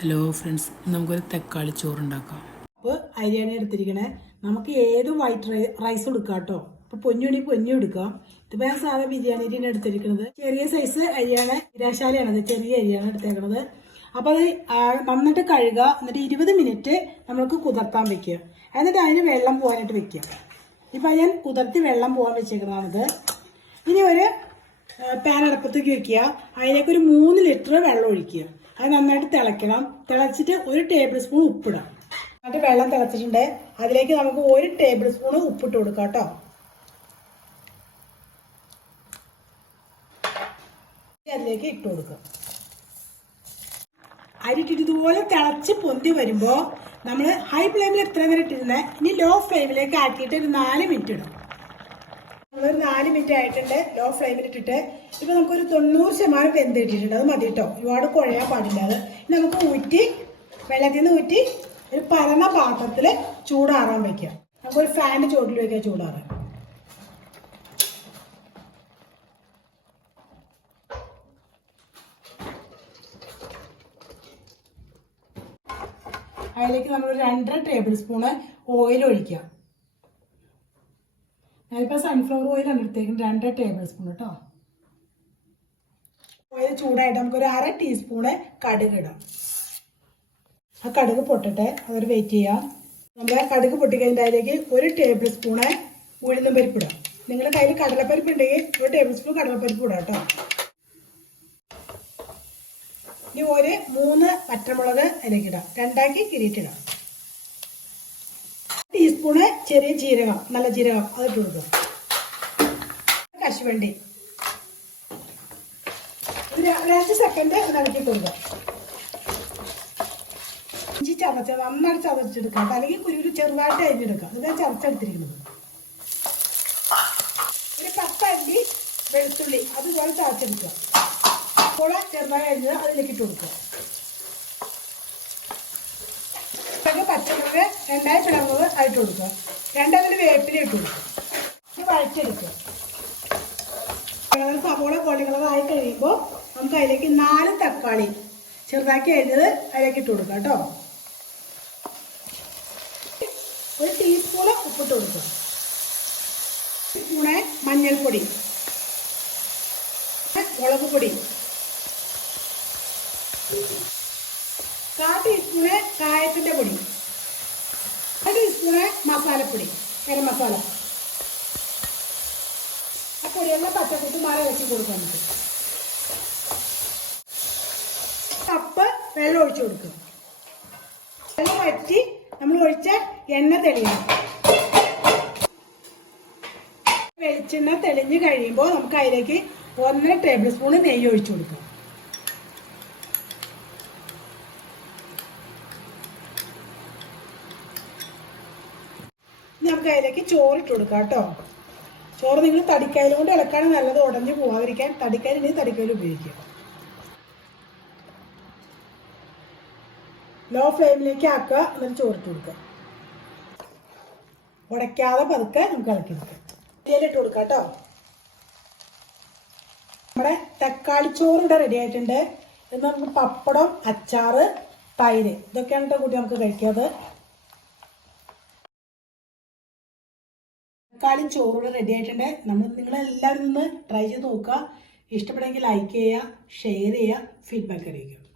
Hello friends നമുക്കൊരു തക്കാളി ചോറ് ഉണ്ടാക്കാം അപ്പോൾ അരിയാണ് എടുത്തിരിക്കണേ. നമുക്ക് ഏത് വൈറ്റ് റൈസ് എടുക്കാം കേട്ടോ. ഇപ്പോൾ പൊന്നുണി പൊന്നു എടുക്കാം. ഇതിപ്പോൾ ഞാൻ സാധാ ബിരിയാണി അരിയാണ് എടുത്തിരിക്കുന്നത് ചെറിയ സൈസ് അരിയാണ് നിരാശാലയാണത് ചെറിയ അരിയാണ് എടുത്തേക്കുന്നത് അപ്പോൾ അത് നന്നിട്ട് കഴുകുക എന്നിട്ട് ഇരുപത് മിനിറ്റ് നമ്മൾക്ക് കുതിർത്താൻ വെക്കുക. എന്നിട്ട് അതിന് വെള്ളം പോകാനായിട്ട് വെക്കുക. ഇപ്പോൾ ഞാൻ കുതിർത്തി വെള്ളം പോകാൻ വെച്ചേക്കുന്നതാണിത്. ഇനി ഒരു പാൻ അടുപ്പത്തേക്ക് വെക്കുക. അതിലേക്ക് ഒരു മൂന്ന് ലിറ്റർ വെള്ളം ഒഴിക്കുക. അത് നന്നായിട്ട് തിളയ്ക്കണം. തിളച്ചിട്ട് ഒരു ടേബിൾ സ്പൂൺ ഉപ്പിടാം. എന്നിട്ട് വെള്ളം തിളച്ചിട്ടുണ്ട്. അതിലേക്ക് നമുക്ക് ഒരു ടേബിൾ സ്പൂൺ ഉപ്പിട്ട് കൊടുക്കാം കേട്ടോ. അതിലേക്ക് ഇട്ട് കൊടുക്കുക അരി ഇട്ടിട്ട് ഇതുപോലെ തിളച്ച് പൊന്തി വരുമ്പോൾ നമ്മൾ ഹൈ ഫ്ലെയിമിൽ എത്ര നേരം ഇട്ടിരുന്നത് ഇനി ലോ ഫ്ലെയിമിലേക്ക് ആക്കിയിട്ട് ഒരു നാല് മിനിറ്റ് ഇടും. നമ്മളൊരു നാല് മിനിറ്റ് ആയിട്ടുണ്ട്. ലോ ഫ്ലെയിമിൽ ഇട്ടിട്ട്. ഇപ്പൊ നമുക്കൊരു തൊണ്ണൂറ് ശതമാനം വെന്ത് ഇട്ടിട്ടുണ്ട് അത് മതി കേട്ടോ ഒരുപാട് കുഴയാൻ പാടില്ല അത്. നമുക്ക് ഊറ്റി വെള്ളത്തിൽ നിന്ന് ഊറ്റി ഒരു പരന്ന പാത്രത്തിൽ ചൂടാറാൻ വെക്കാം. നമുക്കൊരു ഫാനിന്റെ ചോട്ടിൽ വെക്കാം ചൂടാറാൻ. അതിലേക്ക് നമ്മൾ രണ്ടര ടേബിൾ സ്പൂണ് ഓയിൽ ഒഴിക്കുക ഞാനിപ്പോൾ സൺഫ്ലവർ ഓയിലാണ് എടുത്തേക്കുന്നത്. രണ്ട് ടേബിൾ സ്പൂൺ കേട്ടോ ഓയിൽ ചൂടായിട്ട് നമുക്കൊരു അര ടീസ്പൂണ് കടുക് ഇടാം. ആ കടുക് പൊട്ടട്ടെ. അതൊരു വെയിറ്റ് ചെയ്യാം. നമ്മൾ കടുക് പൊട്ടിക്കഴിഞ്ഞാൽ അതിലേക്ക് ഒരു ടേബിൾ സ്പൂണ് ഉഴുന്നും പരിപ്പ് ഇടാം. നിങ്ങളുടെ കയ്യിൽ കടലപ്പരിപ്പ് ഉണ്ടെങ്കിൽ ഒരു ടേബിൾ സ്പൂൺ കടലപ്പരിപ്പ് ഇടാം കേട്ടോ ഇനി ഒരു മൂന്ന് പച്ചമുളക് അതിലേക്ക് ഇടാം. രണ്ടാക്കി കിരീട്ടിടാം. ടീസ്പൂണ് ചെറിയ ജീരകം നല്ല ജീരകം അതിട്ട് കൊടുക്കുക കശുവണ്ടി. ഒരു അഞ്ച് സെക്കൻഡ് ഇളക്കി കൊടുക്കുക ഇഞ്ചി ചതച്ച നന്നായിട്ട് ചതച്ചെടുക്കാം അല്ലെങ്കിൽ കുരുവിൽ ചെറുതായിട്ട് അരിഞ്ഞെടുക്കാം. ഇതാ ചതച്ചെടുത്തിരിക്കുന്നത്. ഒരു പത്തല്ലി വെളുത്തുള്ളി അതുപോലെ ചതച്ചെടുക്കുക. അപ്പോൾ ചെറുതായി അരിഞ്ഞത് അതിലേക്ക് ഇട്ട് കൊടുക്കുക. പച്ചമുളക് രണ്ടായി പിളർന്നത് ആയിട്ട് കൊടുക്കുക. രണ്ടതിൽ വേപ്പില ഇട്ട് കൊടുക്കുക. ഇത് വഴച്ചെടുക്കുക കളർ സവോള ആയി കഴിയുമ്പോൾ നമുക്ക് അതിലേക്ക് നാല് തക്കാളി ചെറുതാക്കി അരിഞ്ഞത് അതിലേക്ക് ഇട്ട് കൊടുക്കുക കേട്ടോ. ഒരു ടീസ്പൂണ് ഉപ്പിട്ട് കൊടുക്കുക. ടീസ്പൂണ് മഞ്ഞൾപ്പൊടി മുളക് പൊടി കാ ടീസ്പൂണ് കായത്തിന്റെ പൊടി. ഒരു ടീസ്പൂണ് മസാലപ്പൊടി ഗരം മസാല. ആ പൊടിയെല്ലാം പച്ചക്കൂട്ട് മറ വെച്ച് കൊടുക്കാം നമുക്ക് കപ്പ് വെള്ളം ഒഴിച്ചു കൊടുക്കും. വെള്ളം വറ്റി നമ്മൾ ഒഴിച്ച എണ്ണ തെളിയണം. വെളിച്ചെണ്ണ തെളിഞ്ഞ് കഴിയുമ്പോൾ നമുക്ക് അതിലേക്ക് ഒന്നര ടേബിൾ സ്പൂണ് നെയ്യ് ഒഴിച്ചു കൊടുക്കാം. നമുക്ക് അതിലേക്ക് ചോറിട്ട് കൊടുക്കാം കേട്ടോ. ചോറ് നിങ്ങൾ തടിക്കയിൽ കൊണ്ട് ഇളക്കാണ് നല്ലത്. ഉടഞ്ഞു പോവാതിരിക്കാൻ ഇനി തടിക്കയിൽ ഉപയോഗിക്കുക. ലോ ഫ്ലെയിമിലേക്ക് ആക്കുക. എന്നിട്ട് ചോറിട്ട് കൊടുക്കുക. ഉടയ്ക്കാതെ പതുക്കെ നമുക്ക് ഇളക്കി വെക്കാം തേലിട്ട് കൊടുക്കാം കേട്ടോ. നമ്മുടെ തക്കാളി ചോറ് ഇവിടെ റെഡി ആയിട്ടുണ്ട്. ഇത് നമുക്ക് പപ്പടം അച്ചാറ് തൈര് ഇതൊക്കെയാണ് കേട്ടോ കൂട്ടി നമുക്ക് കഴിക്കാതെ തക്കാളിയും ചോറൂടെ റെഡി ആയിട്ടുണ്ട്. നമ്മൾ നിങ്ങളെല്ലാവരും ഒന്ന് ട്രൈ ചെയ്ത് നോക്കുക. ഇഷ്ടപ്പെടുമെങ്കിൽ ലൈക്ക് ചെയ്യുക ഷെയർ ചെയ്യുക ഫീഡ്ബാക്ക് അറിയിക്കുക.